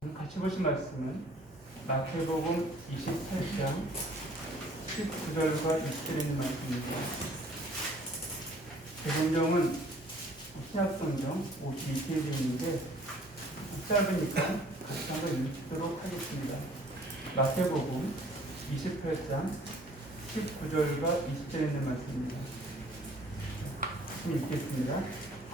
같이 보신 말씀은 마태복음 28장 19절과 20절에 있는 말씀입니다. 대본경은 신약성경 52페이지에 있는데 짧으니까 같이 한번 읽도록 하겠습니다. 마태복음 28장 19절과 20절에 있는 말씀입니다. 읽겠습니다.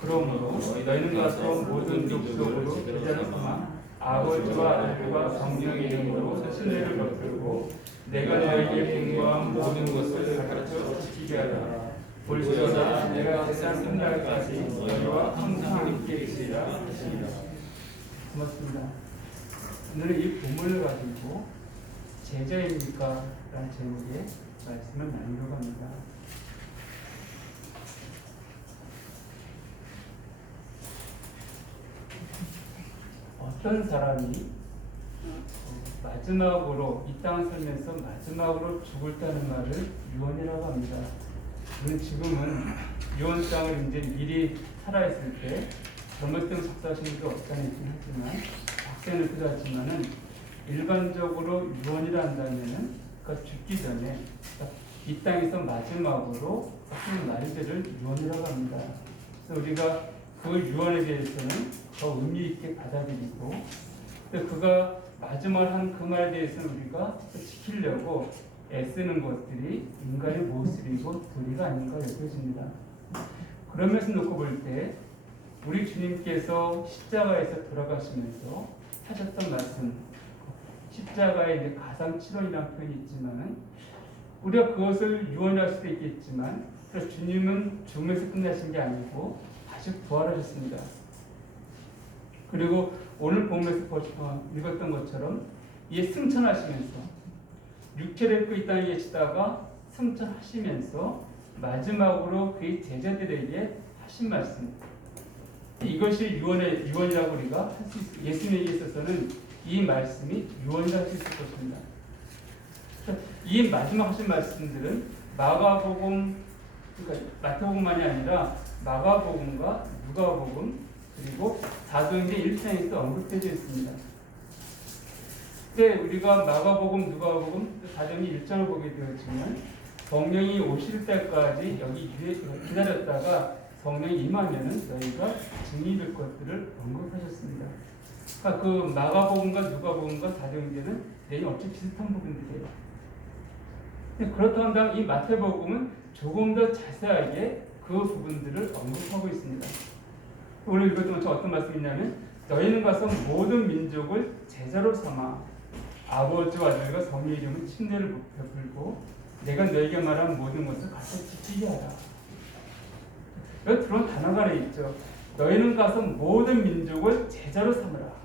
그러므로 너희는 가서 모든 족속으로 제자를 삼아 아버지와 아들과 성령의 이름으로 침례를 베풀고 내가 너희에게 분부한 모든 것을 가르쳐 지키게 하라. 볼지어다 내가 세상 끝날까지 너희와 항상 함께 있으리라 하시니라. 고맙습니다. 오늘은 이 본문을 가지고 제자입니까? 라는 제목의 말씀을 나누려고 합니다. 어떤 사람이 마지막으로 이 땅을 살면서 마지막으로 죽을다는 말을 유언이라고 합니다. 우리는 지금은 유언 땅을 이제 미리 살아있을 때 잘못된 속사시는 게 없다는 얘기는 하지만 박세는 그렇지만은 일반적으로 유언이라 한다면은 그러니까 죽기 전에 그러니까 이 땅에서 마지막으로 하는 말들을 유언이라고 합니다. 그래서 우리가 그 유언에 대해서는 더 의미 있게 받아들이고 그가 마지막으로 한 그 말에 대해서는 우리가 지키려고 애쓰는 것들이 인간의 모습이고 도리가 아닌가 여겨집니다. 그런 면에서 놓고 볼 때 우리 주님께서 십자가에서 돌아가시면서 하셨던 말씀, 십자가의 이제 가상치론이라는 표현이 있지만 우리가 그것을 유언할 수도 있겠지만 주님은 죽음에서 끝나신 게 아니고 다시 부활하셨습니다. 그리고 오늘 본문에서 읽었던 것처럼 이 승천하시면서 육체를 입고 이 땅에 계시다가 승천하시면서 마지막으로 그의 제자들에게 하신 말씀, 이것이 유언이라고 우리가 할 수 있습니다. 예수님에게 있어서는 이 말씀이 유언이라고 할 수 있을 것입니다. 이 마지막 하신 말씀들은 마가복음, 그러니까 마태복음만이 아니라 마가복음과 누가복음 그리고 사도행전 1장에서 언급되어 있습니다. 그때 우리가 마가복음, 누가복음, 사도행전 1장을 보게 되었지만 성령이 오실 때까지 여기 기다렸다가 성령이 임하면은 너희가 증인이 될 것들을 언급하셨습니다. 그러니까 그 마가복음과 누가복음과 사도행전은 내용 어찌 비슷한 부분들이에요. 그렇다고 한다면 이 마태복음은 조금 더 자세하게 그 부분들을 언급하고 있습니다. 오늘 읽었던 것처럼 어떤 말씀이냐면 너희는 가서 모든 민족을 제자로 삼아 아버지와 아들과 성령의 이름으로 침례를 베풀고 내가 너희에게 말한 모든 것을 가르쳐 지키게 하라. 여기 들어온 단어가 하나 있죠. 너희는 가서 모든 민족을 제자로 삼으라.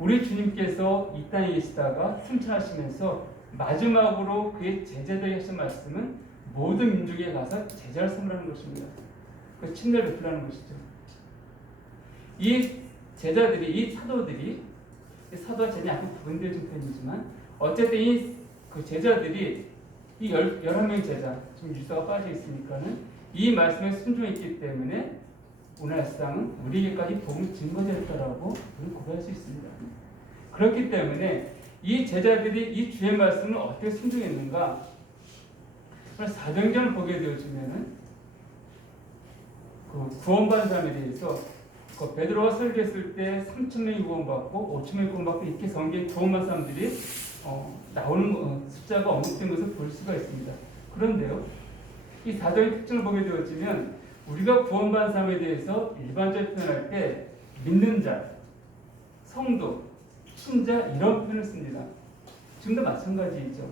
우리 주님께서 이 땅에 계시다가 승천하시면서 마지막으로 그의 제자들에게 하신 말씀은 모든 민족에 가서 제자를 삼으라는 것입니다. 그 침례를 베풀라는 것이죠. 이 제자들이, 이 사도들이, 사도와 제자는 약간 구분되어진 편이지만 어쨌든 이 그 제자들이 이 11명의 제자, 지금 유서가 빠져 있으니까는 이 말씀에 순종했기 때문에 오늘 세상은 우리에게까지 복음이 증거되었다라고 고백할 수 있습니다. 그렇기 때문에 이 제자들이 이 주의 말씀을 어떻게 순종했는가? 사도행전을 보게 되어지면은 그 구원받은 사람에 대해서 그 베드로가 설교했을 때 3,000명이 구원받고 5,000명이 구원받고 이렇게 성경에 구원받은 사람들이 나오는 숫자가 언급된 것을 볼 수가 있습니다. 그런데요, 이 사도의 특징을 보게 되어지면 우리가 구원받은 사람에 대해서 일반적으로 표현할 때 믿는 자, 성도, 신자 이런 표현을 씁니다. 지금도 마찬가지이죠.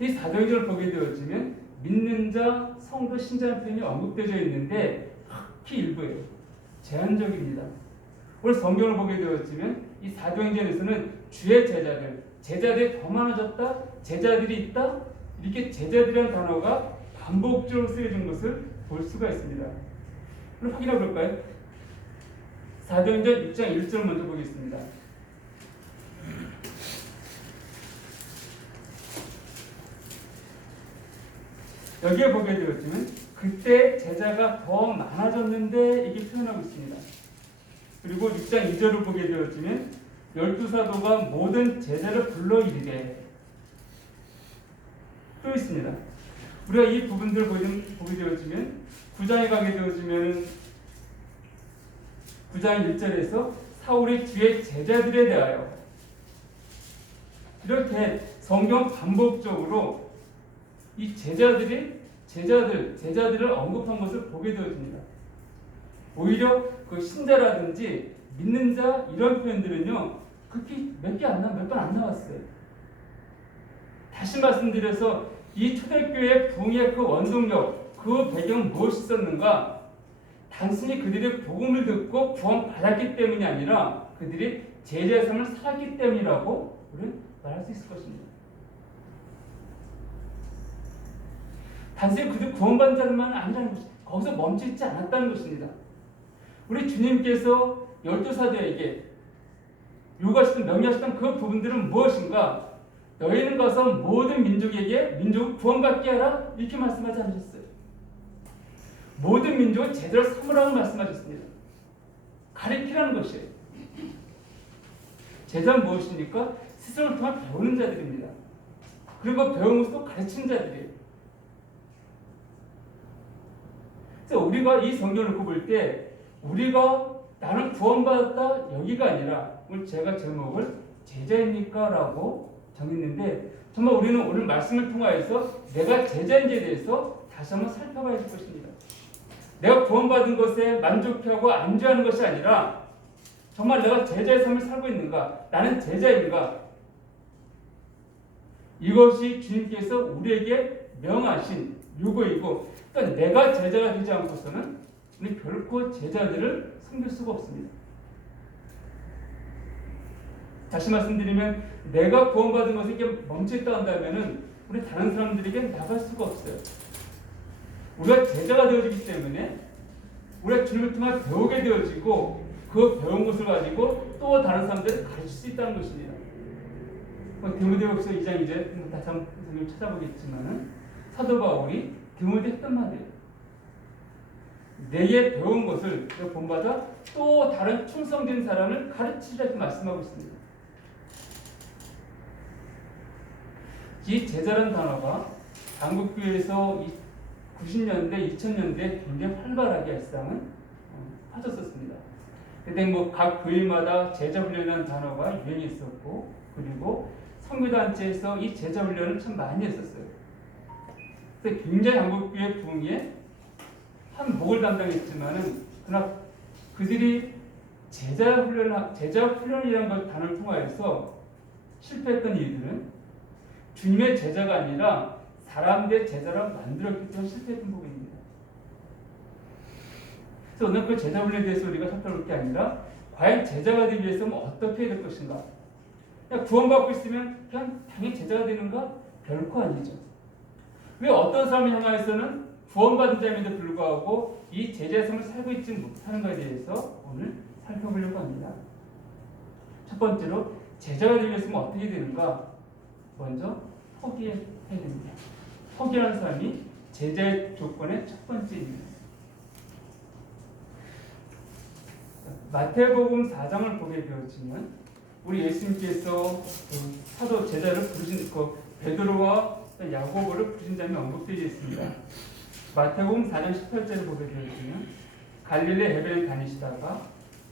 이 사도행전을 보게 되어지면 믿는 자, 성도, 신자라는 표현이 언급되어 있는데 극히 일부예요. 제한적입니다. 오늘 성경을 보게 되었지만 이 사도행전에서는 주의 제자들이 더 많아졌다, 제자들이 있다, 이렇게 제자들이라는 단어가 반복적으로 쓰여진 것을 볼 수가 있습니다. 그럼 확인해 볼까요? 사도행전 6장 1절을 먼저 보겠습니다. 여기에 보게 되었지만 그때 제자가 더 많아졌는데 이게 표현하고 있습니다. 그리고 6장 2절을 보게 되어지면 12사도가 모든 제자를 불러 이르되 또 있습니다. 우리가 이 부분들을 보게 되어지면 9장에 가게 되어지면 9장 1절에서 사울의 주의 제자들에 대하여 이렇게 성경 반복적으로 이 제자들을 언급한 것을 보게 되어집니다. 오히려 그 신자라든지 믿는 자 이런 표현들은요 극히 몇 번 안 나왔어요. 다시 말씀드려서 이 초대교회 부흥의 그 원동력, 그 배경은 무엇이 있었는가? 단순히 그들이 복음을 듣고 구원받았기 때문이 아니라 그들이 제자의 삶을 살았기 때문이라고 우리는 말할 수 있을 것입니다. 단순히 그들 구원받은 자들만 아니라는 것입니다. 거기서 멈춰있지 않았다는 것입니다. 우리 주님께서 12사도에게 요구하시던 명령하시던 그 부분들은 무엇인가? 너희는 가서 모든 민족에게 민족을 구원받게 하라 이렇게 말씀하지 않으셨어요. 모든 민족을 제대로 삼으라고 말씀하셨습니다. 가르치라는 것이에요. 제자는 무엇입니까? 스승을 통해 배우는 자들입니다. 그리고 배운 것을 또 가르치는 자들이에요. 그래서 우리가 이 성경을 놓고 볼 때 우리가 나는 구원받았다 여기가 아니라 오늘 제가 제목을 제자입니까? 라고 정했는데 정말 우리는 오늘 말씀을 통하여서 내가 제자인지에 대해서 다시 한번 살펴봐야 할 것입니다. 내가 구원받은 것에 만족하고 안주하는 것이 아니라 정말 내가 제자의 삶을 살고 있는가? 나는 제자인가? 이것이 주님께서 우리에게 명하신 요구이고 그러니까 내가 제자가 되지 않고서는 우리 결코 제자들을 섬길 수가 없습니다. 다시 말씀드리면 내가 구원받은 것에 이렇게 멈춰있다 한다면 우리 다른 사람들에게 나갈 수가 없어요. 우리가 제자가 되어지기 때문에 우리가 주님을 통해 배우게 되어지고 그 배운 것을 가지고 또 다른 사람들을 가르칠 수 있다는 것입니다. 디모데후서 2장 이제 다시 한번 찾아보겠지만 사도 바울이 디모데 했던 말이에요. 내게 배운 것을 본받아 또 다른 충성된 사람을 가르치라 이렇게 말씀하고 있습니다. 이 제자라는 단어가 한국교회에서 90년대, 2000년대 굉장히 활발하게 일상은 퍼졌었습니다. 그때 각 교회마다 제자훈련이라는 단어가 유행했었고 그리고 선교단체에서 이 제자훈련을 참 많이 했었어요. 그래서 굉장히 한국교회 부흥에 한 목을 담당했지만은 그러나 그들이 제자훈련이라는 걸 단어를 통하여서 실패했던 이유들은 주님의 제자가 아니라 사람들의 제자로 만들었기 때문에 실패했던 부분입니다. 그래서 오늘 그 제자훈련에 대해서 우리가 살펴볼 게 아니라 과연 제자가 되기 위해서는 어떻게 해야 될 것인가? 그냥 구원받고 있으면 그냥 당연히 제자가 되는가? 결코 아니죠. 왜 어떤 사람을 향하여서는 구원받은 자임에도 불구하고 이 제자의 삶을 살고 있지 못하는 것에 대해서 오늘 살펴보려고 합니다. 첫 번째로 제자가 되기 위해서는 어떻게 되는가? 먼저 포기해야 됩니다. 포기하는 사람이 제자의 조건의 첫 번째입니다. 마태복음 4장을 보게 되어지면 우리 예수님께서 사도 제자를 부르신 베드로와 야고보를 부르신 장면이 언급되어 있습니다. 마태복음 4장 18절을 보게 되어지면 갈릴리 해변에 다니시다가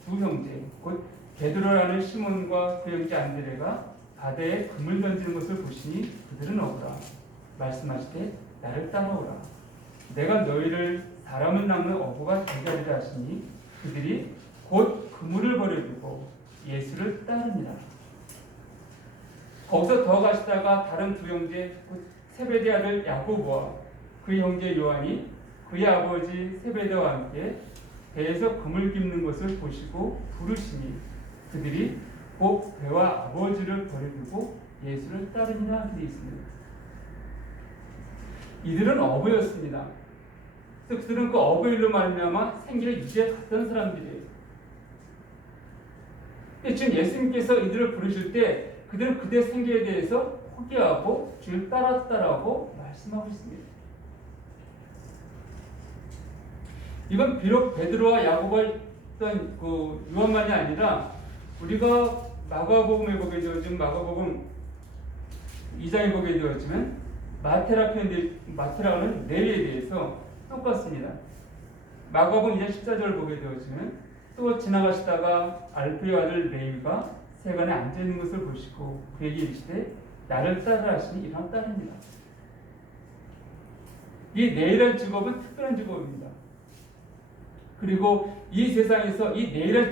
두 형제 곧 베드로라는 시몬과 그 형제 안드레가 바다에 금을 던지는 것을 보시니 그들은 오라 말씀하시되 나를 따라오라 내가 너희를 사람을 낚는 어부가 되게 하리라 하시니 그들이 곧 그물을 버려두고 예수를 따르니라. 거기서 더 가시다가 다른 두 형제 곧 세베대 아들 야고보와 그 형제 요한이 그의 아버지 세베대와 함께 배에서 그물 깁는 것을 보시고 부르시니 그들이 곧 배와 아버지를 버려두고 예수를 따르니라 되어 있습니다. 이들은 어부였습니다. 그래서 그들은 그 어부 일로 말미암아 생계를 유지해 갔던 사람들이에요. 지금 예수님께서 이들을 부르실 때 그들은 그들의 생계에 대해서 포기하고 주를 따랐다라고 말씀하고 있습니다. 이건 비록 베드로와 야고보가 어떤 그 요한만이 아니라 우리가 마가복음에 보게 되어지면 마가복음 2장에 보게 되어지면 마태라는 레위에 대해서 똑같습니다. 마가복음 2장 14절을 보게 되어지면 또 지나가시다가 알페의 아들 레위가 세관에 앉아 있는 것을 보시고 그에게 이르시되 나를 따르라 하시니 이런 따릅니다. 이 레위라는 직업은 특별한 직업입니다. 그리고 이 세상에서 이 레위라는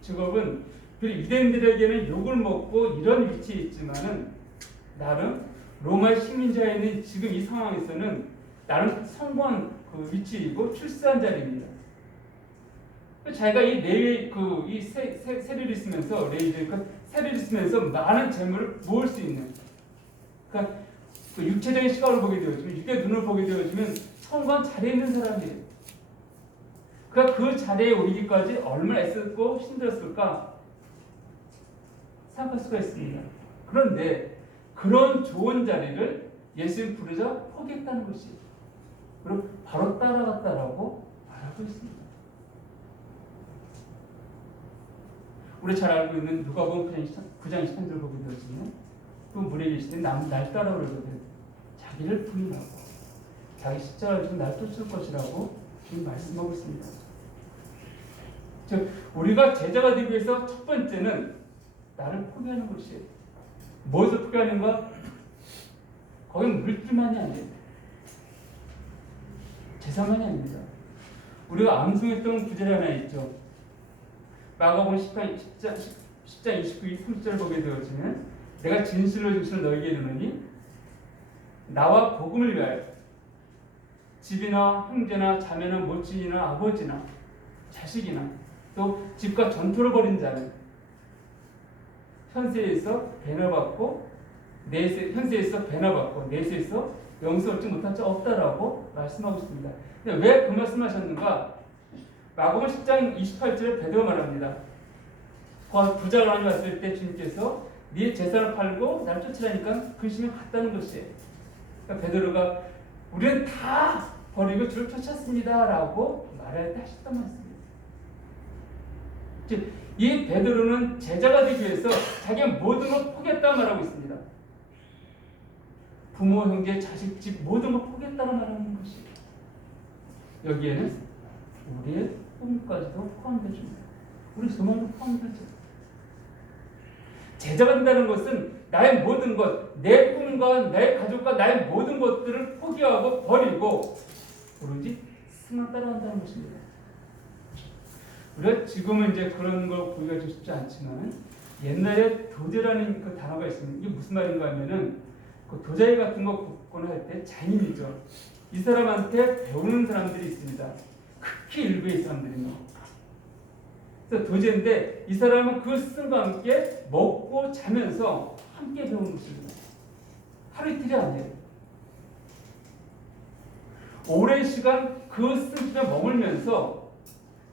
직업은 유대인들에게는 욕을 먹고 이런 위치에 있지만은 나름 로마의 식민지에 있는 지금 이 상황에서는 나름 성공한 그 위치이고 출세한 자리입니다. 자기가 이 레위 이 세리를 쓰면서 세리를 쓰면서 많은 재물을 모을 수 있는, 그러니까 그 육체적인 시각을 보게 되어지면 육의 눈을 보게 되어지면 성공한 자리에 있는 사람이에요. 그러니까 그 자리에 오르기까지 얼마나 애썼고 힘들었을까 생각할 수가 있습니다. 그런데 그런 좋은 자리를 예수님 부르자 포기했다는 것이, 그리고 바로 따라갔다라고 말하고 있습니다. 우리 잘 알고 있는 누가복음 9장 23절 보게 되어지면 또 무리에 계시되 날 따라오려거든 자기를 부인하고 자기 십자가를 지고 날 쫓을 것이라고 지금 말씀하고 있습니다. 즉 우리가 제자가 되기 위해서 첫 번째는 나를 포기하는 것이에요. 무엇을 포기하는가? 거긴 물질만이 아니에요. 재산만이 아닙니다. 우리가 암송했던 구절이 하나 있죠. 마가복음 10장 29절 30절 보게 되어지면 내가 진실로 너희에게 이르노니 나와 복음을 위하여 집이나 형제나 자매나 모친이나 아버지나 자식이나 또 집과 전토를 벌인 자는 현세에서 배나받고 내세에서 영생 얻지 못한 자 없다라고 말씀하고 있습니다. 근데 왜 그 말씀하셨는가? 마가복음 10장 28절에 베드로가 말합니다. 부자가 하나님 왔을 때 주님께서 네 재산을 팔고 날 쫓으라니까 근심이 갔다는 것이에요. 그러니까 베드로가 우리는 다 버리고 주를 쫓았습니다 라고 말할 때 하셨단 말씀입니다. 즉, 이 베드로는 제자가 되기 위해서 자기의 모든 걸 포기했다고 말하고 있습니다. 부모, 형제, 자식, 집 모든 걸 포기했다고 말하는 것이에요. 여기에는 우리의 꿈까지도 포함되어집니다. 우리 소망도 포함되죠. 제자가 된다는 것은 나의 모든 것, 내 꿈과 내 가족과 나의 모든 것들을 포기하고 버리고 오로지 승만 따라간다는 것입니다. 우리가 지금은 이제 그런 걸 보기가 좀 쉽지 않지만 옛날에 도제라는 그 단어가 있습니다. 이게 무슨 말인가 하면은 그 도자기 같은 거 굽거나 할 때 장인이죠. 이 사람한테 배우는 사람들이 있습니다. 극히 일부의 사람들이요. 그래서 도제인데 이 사람은 그 스승과 함께 먹고 자면서 함께 배우는 것입니다. 하루 이틀이 아니에요. 오랜 시간 그 스승 집에 머물면서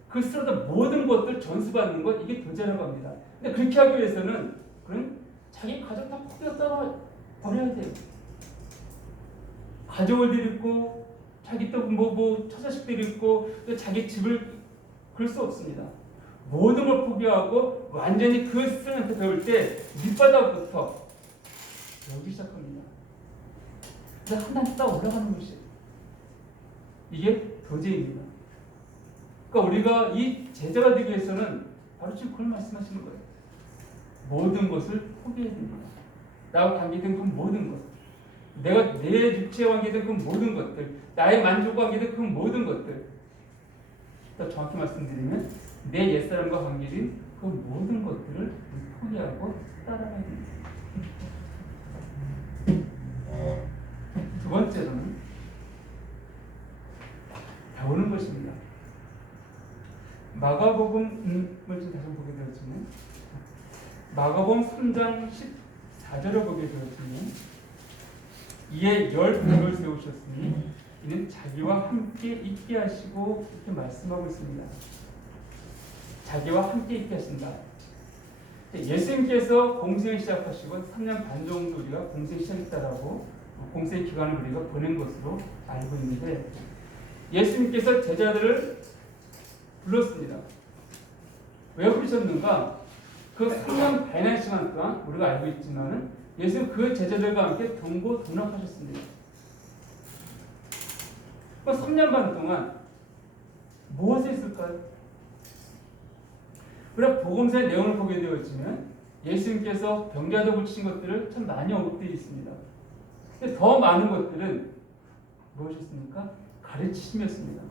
그 스승의 모든 것들 전수받는 것, 이게 도제라고 합니다. 근데 그렇게 하기 위해서는 그런 자기 가족 다 포기했다가 버려야 돼요. 가족을 데리고 자기 또 처자식들 있고 또 자기 집을 그럴 수 없습니다. 모든 걸 포기하고 완전히 그 스승한테 배울 때 밑바닥부터 배우기 시작합니다. 그래서 한 단계 딱 올라가는 것이에요. 이게 도제입니다. 그러니까 우리가 이 제자가 되기 위해서는 바로 지금 그걸 말씀하시는 거예요. 모든 것을 포기해야 됩니다. 나와 관계된 그 모든 것, 내가 내 육체에 관계된 그 모든 것들, 나의 만족과 관계된 그 모든 것들, 더 정확히 말씀드리면 내 옛사람과 관계된 그 모든 것들을 포기하고 따라가야 됩니다. 두 번째로는 배우는 것입니다. 마가복음을 좀 다시 보게 되었지만 마가복음 3장 14절을 보게 되었지만 이에 10명을 세우셨으니 이는 자기와 함께 있게 하시고 이렇게 말씀하고 있습니다. 자기와 함께 있게 하신다. 예수님께서 공생을 시작하시고 3년 반 정도 우리가 공생 시작했다라고 공생 기간을 우리가 보낸 것으로 알고 있는데 예수님께서 제자들을 불렀습니다. 왜 부르셨는가? 그 3년 반의 시간 동안 우리가 알고 있지만은 예수는 그 제자들과 함께 동고동락하셨습니다. 그 3년 반 동안 무엇을 했을까요? 우리가 복음서의 내용을 보게 되었지만 예수님께서 병자도 고치신 것들을 참 많이 언급되어 있습니다. 근데 더 많은 것들은 무엇이었습니까? 가르치심이었습니다.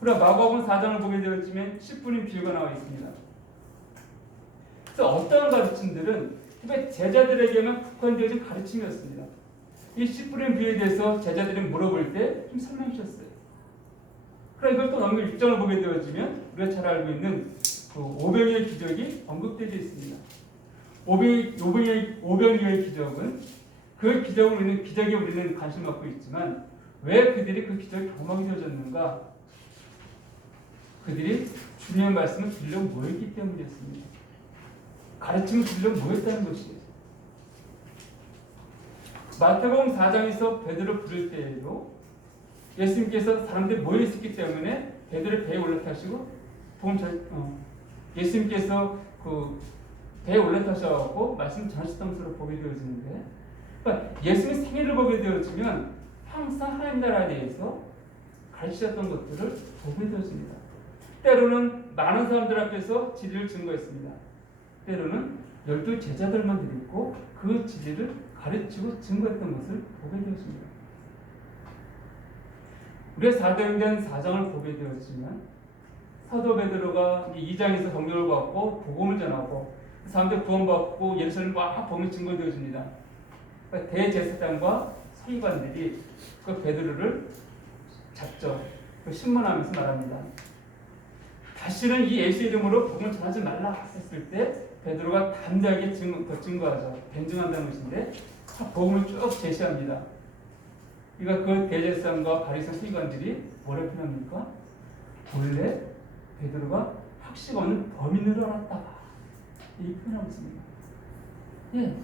우리가 마가복음 4장을 보게 되었지만 10분인 비유가 나와 있습니다. 그래서 어떠한 가르침들은 특히 제자들에게만 국한되어진 가르침이었습니다. 이 10분인 비유에 대해서 제자들이 물어볼 때 좀 설명해 주셨어요. 그럼 이걸 또 넘겨 6장을 보게 되어지면 우리가 잘 알고 있는 그 오병이의 기적이 언급되어 있습니다. 오병이의 기적은 그 기적으로 인한 기적에 우리는 관심을 갖고 있지만 왜 그들이 그 기적을 경험하게 되어졌는가? 그들이 주님의 말씀을 들으려고 모였기 때문이었습니다. 가르침을 들으려고 모였다는 것이에요. 마태복음 4장에서 베드로를 부를 때에도 예수님께서 사람들이 모여 있었기 때문에 베드로를 배에 올라타시고 예수님께서 그 배에 올라타셔서 말씀 전하셨던 것으로 보게 되어지는데, 그러니까 예수님의 생애를 보게 되어지면 항상 하나님 나라에 대해서 가르치셨던 것들을 보게 되어집니다. 때로는 많은 사람들 앞에서 진리를 증거했습니다. 때로는 12 제자들만 드렸고 그 진리를 가르치고 증거했던 것을 보게 되었습니다. 우리가 사도행전 4장을 보게 되었지만 사도 베드로가 2장에서 성경을 받고 복음을 전하고 사람들 구원받고 예루살렘 막 복음이 증거되어집니다. 그러니까 대제사장과 서기관들이 그 베드로를 잡죠. 그 신문하면서 말합니다. 다시는 이 예수 이름으로 복음을 전하지 말라 했을 때 베드로가 담대하게 증거하죠. 변증한다는 것인데 복음을 쭉 제시합니다. 그러니까 그 대제사장과 바리새인 서기관들이 뭐라 표현합니까? 본래 베드로가 학식 없는 범인으로 알았다. 이 표현하고 있습니다. 예,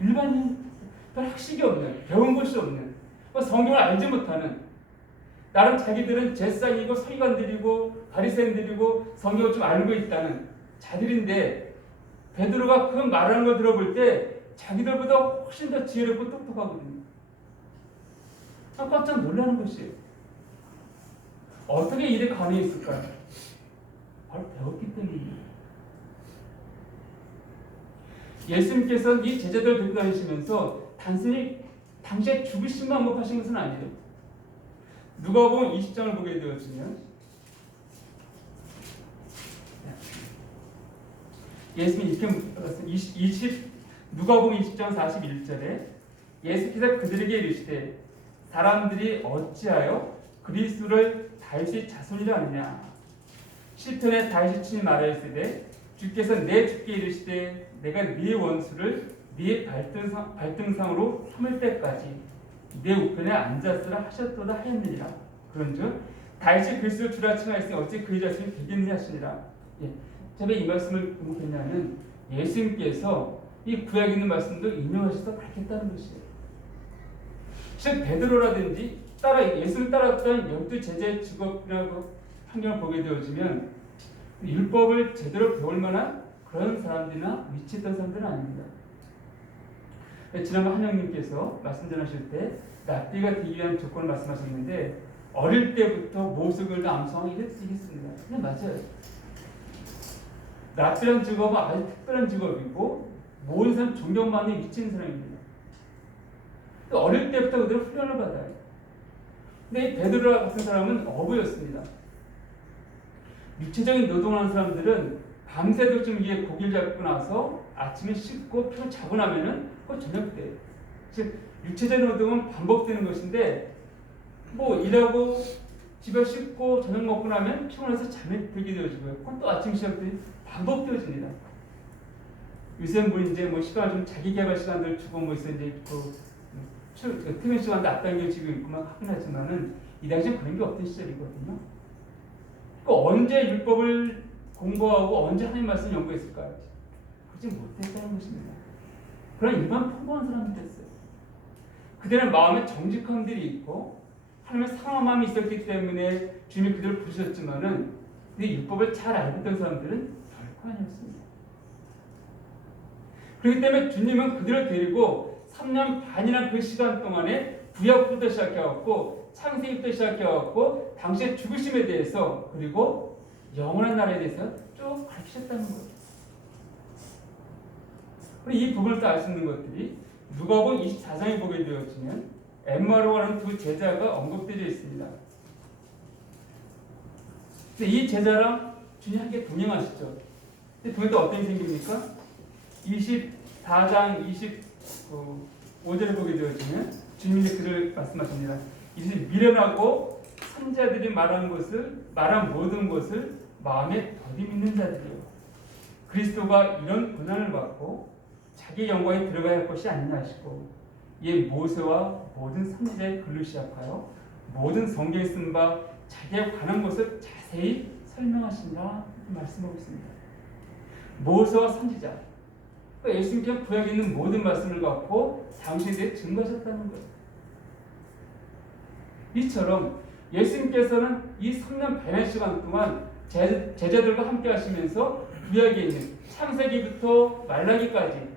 일반인 학식이 없는, 배운 것이 없는, 성경을 알지 못하는, 나름 자기들은 제사장이고 서기관들이고 바리새인들이고 성경을 좀 알고 있다는 자들인데 베드로가 그 말하는 걸 들어볼 때 자기들보다 훨씬 더 지혜롭고 똑똑하거든요. 깜짝 놀라는 것이에요. 어떻게 일이 가능했을까요? 바로 배웠기 때문입니다. 예수님께서 이 제자들을 들고 다니시면서 단순히 당시에 죽으심만 언급하신 것은 아니에요. 누가복음 20장을 보게 되었으면 예수님이 이렇게 누가복음 20장 41절에 예수께서 그들에게 이르시되 사람들이 어찌하여 그리스도를 다윗의 자손이라 하느냐. 시편에 다윗이 친히 말하였으되 주께서 내 주께 이르시되 내가 네 원수를 네 발등상으로 삼을 때까지 내 우편에 앉았으라 하셨도다 하였느니라. 그런즉 다윗이 그리스도 주라 칭하였으니 어찌 그의 자손이 되겠느냐 하시니라. 제가 이 말씀을 공급했냐면 예수님께서 이 구약에 있는 말씀도 인용하셔서 가르쳤다는 것이에요. 즉 베드로라든지 예수를 따랐던 12 제자의 직업이라고 환경을 보게 되어지면 율법을 제대로 배울 만한 그런 사람들이나 위치했던 사람들은 아닙니다. 지난번 한영님께서 말씀 전하실 때 랍비가 되기 위한 조건을 말씀하셨는데 어릴 때부터 모습을 암송하기 이랬습니다. 네, 맞아요. 랍비라는 직업은 아주 특별한 직업이고 모든 사람 존경받는 위치 있는 사람입니다. 어릴 때부터 그들은 훈련을 받아요. 근데 이 베드로 같은 사람은 어부였습니다. 육체적인 노동하는 사람들은 밤새도록 좀 위에 고기를 잡고 나서 아침에 씻고 피를 자고 나면은 그건 저녁 때. 즉 육체적인 노동은 반복되는 것인데 일하고 집에 씻고 저녁 먹고 나면 피곤해서 잠에 들게 되어지고요. 그건 또 아침 시작도 반복되어집니다. 요새는 이제 시간을 좀 자기 개발 시간들 주고 이제 퇴근 시간도 앞당겨지고 있구만 하긴 하지만은 이 당시에 그런 게 없던 시절이거든요. 언제 율법을 공부하고 언제 하나님 말씀 연구했을까요? 그러지 못했다는 것입니다. 그런 일반 평범한 사람이 됐어요. 그들은 마음에 정직함들이 있고 하나님의 사랑한 마음이 있었기 때문에 주님이 그들을 부르셨지만은 그 율법을 잘 알고 있던 사람들은 아니었습니다. 그렇기 때문에 주님은 그들을 데리고 3년 반이나 그 시간 동안에 구약부터 시작해왔고 창세기부터 시작해왔고 당시의 죽으심에 대해서 그리고 영원한 나라에 대해서 쭉 가르치셨다는 거예요. 이 부분을 또 알 수 있는 것들이 누가복음 24장에 보게 되어지면 엠마오로 가는 두 제자가 언급되어 있습니다. 근데 이 제자랑 주님 함께 동행하시죠. 근데 동행 때 어떤 일이 생깁니까? 24장 25절에 보게 되어지면 주님이 그를 말씀하십니다. 이제 미련하고 선자들이 말한 모든 것을 마음에 더디 믿는 자들이요. 그리스도가 이런 고난을 받고 자기 영광에 들어가야 할 것이 아니냐 하시고 이에 모세와 모든 선지자의 글로 시작하여 모든 성경에 쓴 바 자기에 관한 것을 자세히 설명하신다 말씀하고 있습니다. 모세와 선지자, 그러니까 예수님께서 구약에 있는 모든 말씀을 갖고 당시에 대해 증거하셨다는 거예요. 이처럼 예수님께서는 이 3년 반의 시간 동안 제자들과 함께 하시면서 구약에 있는 창세기부터 말라기까지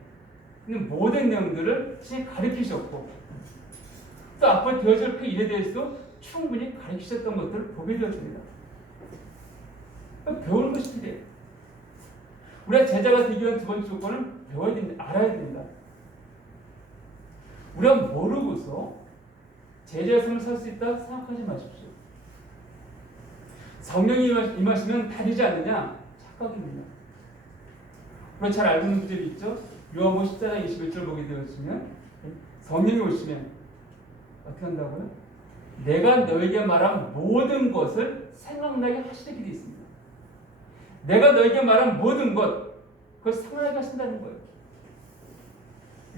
있는 모든 내용들을 가르치셨고 또 앞으로 되어질 그 일에 대해서 충분히 가르치셨던 것들을 보게 되었습니다. 배우는 것이 필요해요. 우리가 제자가 되기 위한 두 번째 조건은 배워야 됩니다. 알아야 됩니다. 우리가 모르고서 제자의 삶을 살 수 있다 생각하지 마십시오. 성령이 임하시면 다르지 않느냐? 착각입니다. 우리가 잘 알고 있는 구절이 있죠? 요한복음 14장 21절 보게 되었으면 성령이 오시면 어떻게 한다고요? 내가 너에게 말한 모든 것을 생각나게 하시게 되어 있습니다. 내가 너에게 말한 모든 것, 그걸 생각나게 하신다는 거예요.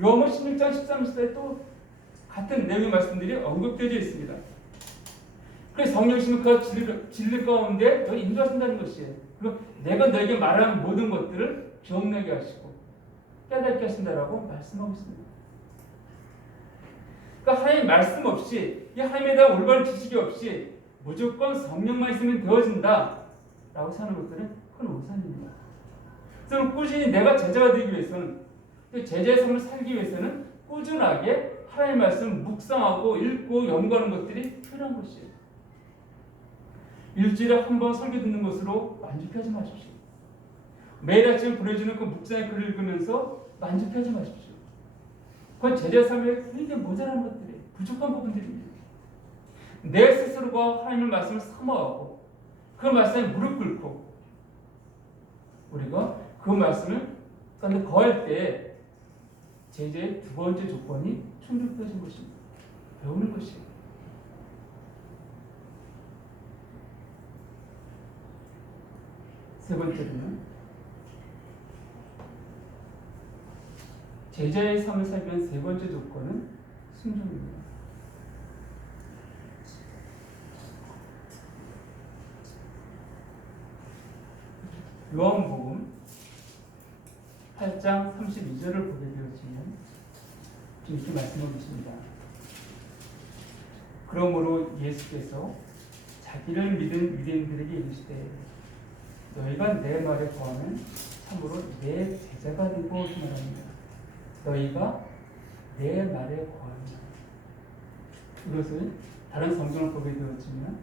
요한복음 16장 13, 14에 또 같은 내용의 말씀들이 언급되어 있습니다. 그래서 성령이시면 그 진리 가운데 너를 인도하신다는 것이에요. 그리고 내가 너에게 말한 모든 것들을 기억나게 하시고 깨닫게 하신다라고 말씀하고 있습니다. 그러니까 하나님 말씀 없이 이 하나님에 대한 올바른 지식이 없이 무조건 성령만 있으면 되어진다라고 사는 것들은 큰 오산입니다. 그래서 꾸준히 내가 제자가 되기 위해서는 제자의 삶을 살기 위해서는 꾸준하게 하나님의 말씀을 묵상하고 읽고 연구하는 것들이 필요한 것이에요. 일주일에 한 번 설교 듣는 것으로 만족하지 마십시오. 매일 아침 보내주는 그 묵상의 글을 읽으면서 만족하지 마십시오. 그건 제자 삶에 굉장히 모자란 것들이에요. 부족한 부분들입니다. 내 스스로가 하나님의 말씀을 사모하고 그 말씀에 무릎 꿇고 우리가 그 말씀을 거할 때 제자의 두 번째 조건이 충족되어진 것입니다. 배우는 것이에요. 세 번째로는 제자의 삶을 살기 위한 세 번째 조건은 순종입니다. 요한복음 8장 32절을 보게 되어지면 이렇게 말씀하고 있습니다. 그러므로 예수께서 자기를 믿은 유대인들에게 이르시되 너희가 내 말에 거하면 참으로 내 제자가 되고 말합니다. 너희가 내 말에 거하면 이것을 다른 성경을 보게 되었지만